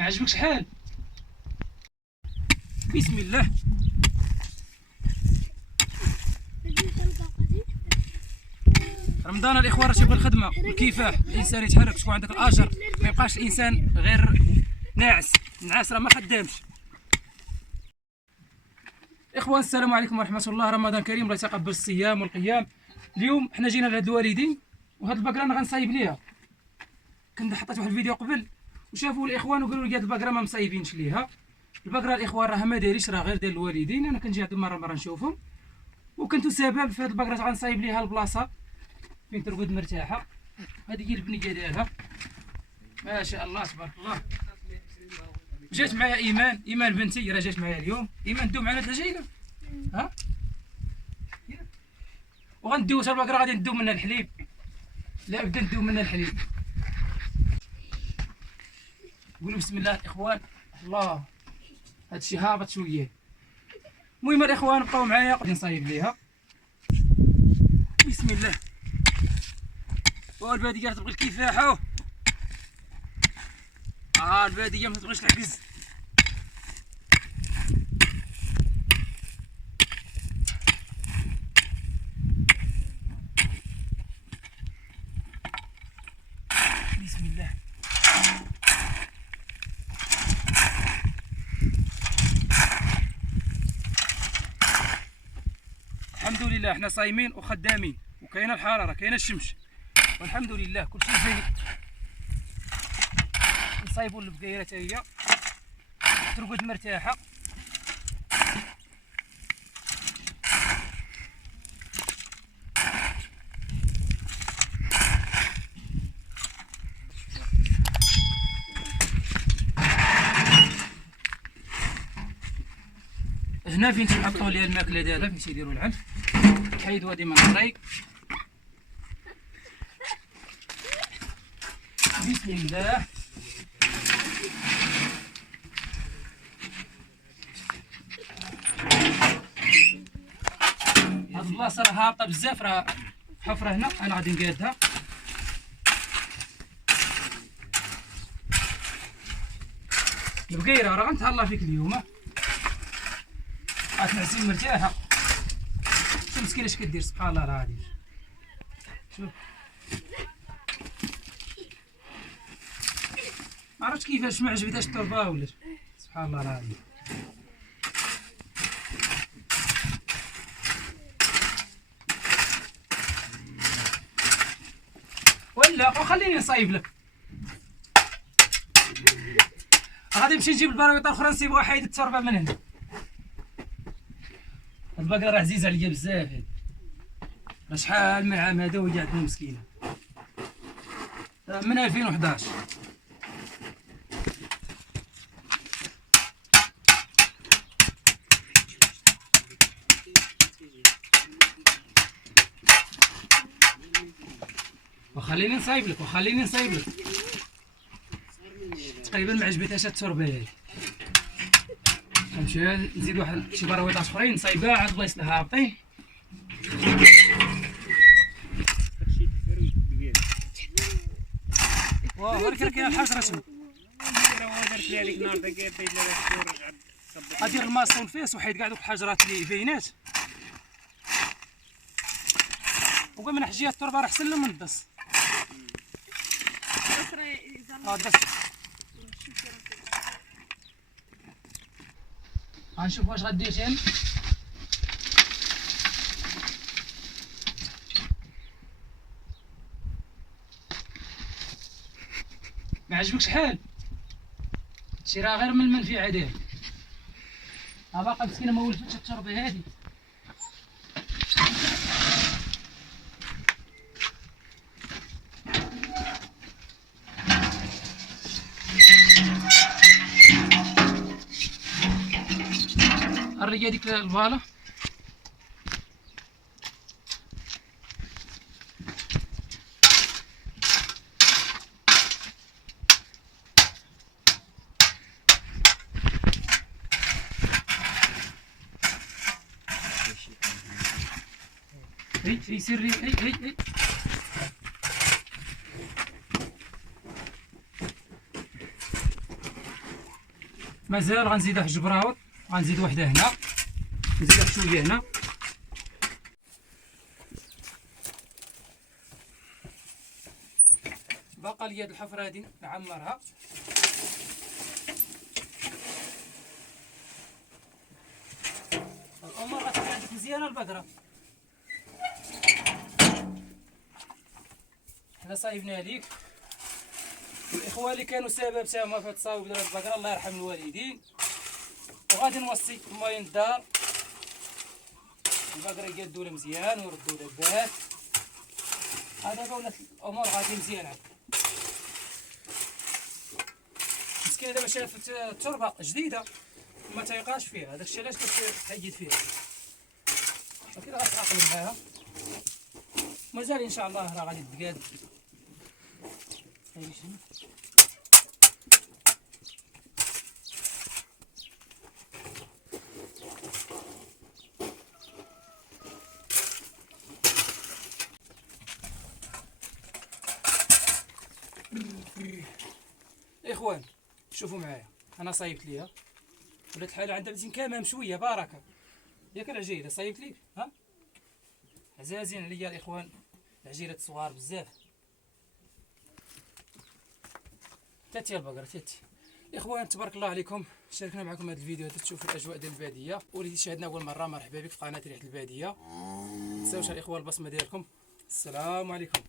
ما عجبكش الحال؟ بسم الله. رمضان الاخوان راه تيبغي الخدمه والكفاح، الانسان يتحرك تكون عندك الاجر، ما يبقاش الانسان غير ناعس. النعاس راه ما خدامش. اخوان السلام عليكم ورحمه الله، رمضان كريم، الله يتقبل الصيام والقيام. اليوم حنا جينا لهاد الوالدين وهاد البقره انا غنصايب ليها. كنت حطيت واحد الفيديو قبل وشافوا الاخوان وقالوا لي هاد البقره ما مصايبينش ليها. البقره الاخوان راها ما دايريش، راه غير ديال الوالدين. انا كنجي عند مره نشوفهم، وكنت سبب في هاد البقره غنصايب ليها البلاصه فين ترقد مرتاحه. هذه هي البنيه ديالها ما شاء الله تبارك الله. جات معايا ايمان بنتي، راه جات معايا اليوم. ايمان دوم معنا جاينا ها، وغندوز البقره غادي ندوم منها الحليب. لا بدا ندوم منها الحليب. قولوا بسم الله الاخوان. الله هادشي هابط شويه. المهم الاخوان بقاو معايا غادي نصايب ليها. بسم الله. والباديه تبغي الكفاح. الباديه ما تبغيش تعكز. بسم الله. الحمد لله حنا صايمين وخدامين، وكاينه الحراره كاينه الشمس، والحمد لله كل شيء زين. نصايبوا البقيره حتى هي ترقد مرتاحه. هنا فين تيحطوا ليها الماكله ديالها، فين تيديروا العلف، حيدوا هذه من الطريق. بسم الله. هاد البلاصه راه هابطه بزاف، راه حفره هنا انا غادي نقادها. البقيره راه غنتهلا فيك اليوم، غتنعسي مرتاحه. شوف مسكينه اش كدير، سبحان الله. راه غادي شوف، ما عرفتش كيفاش ما عجبتهاش التربه ولا سبحان الله. راه غادي ولا وخليني نصايب لك. غادي نمشي نجيب البراويط الاخرى نسيبوها حيد التربه من هنا. البقره راه عزيزه عليا بزاف هادي، راه شحال من عام هذا وهي عندنا مسكينه، من 2011. وخليني نصايب لك تقريبا ما عجبتهاش التربه هادي. نمشي نزيد واحد شي براويطات اخرين نصايبها عند بلايص الهابطين. ولكن كاين الحجره شنو غادير الماس والفيس وحيد كاع دوك الحجرات اللي بينات، وكاع من حجيه التربه راه احسن له من الدس. الدس غنشوف واش غدير تاني. ما عجبكش الحال؟ هادشي راه غير من المنفعه ديالك. باقا مسكينه ما ولفتش التربه هادي. الريه ديك الباله في سري. هي مازال غنزيد واحد الجبراوط، غنزيد وحده هنا، نزيد واحد شويه هنا. باقا لي هاد الحفره هادي نعمرها. الامور غتكون عندك مزيانه البقره. حنا صايبنا ليك، والاخوان اللي كانوا سبب تاهما في هاد التصاوب ديال هاد البقره الله يرحم الوالدين. وغادي نوصي الماين الدار البقره يقادوا لها مزيان ويردوا لها البات. دابا ولات الامور غادي مزيان عندك. مسكينه دابا شافت التربه جديده ما تيقاش فيها، داكشي علاش كتحيد فيها، ولكن غتعاقل معاها. مازال ان شاء الله راه غادي تقاد. اخوان شوفوا معايا، انا صايبت ليها ولات الحاله عندها بنتين كامام شويه بركه. ياك العجيله صايبت ليك؟ ها عزازين عليا الاخوان، العجيلات صغار بزاف. تاتي البقره تاتي. اخوان تبارك الله عليكم، شاركنا معكم هذا الفيديو حتى تشوفوا الاجواء ديال الباديه. واللي تشاهدنا اول مره مرحبا بك في قناه ريحه الباديه. ما تنساوش الاخوان البصمه ديالكم. السلام عليكم.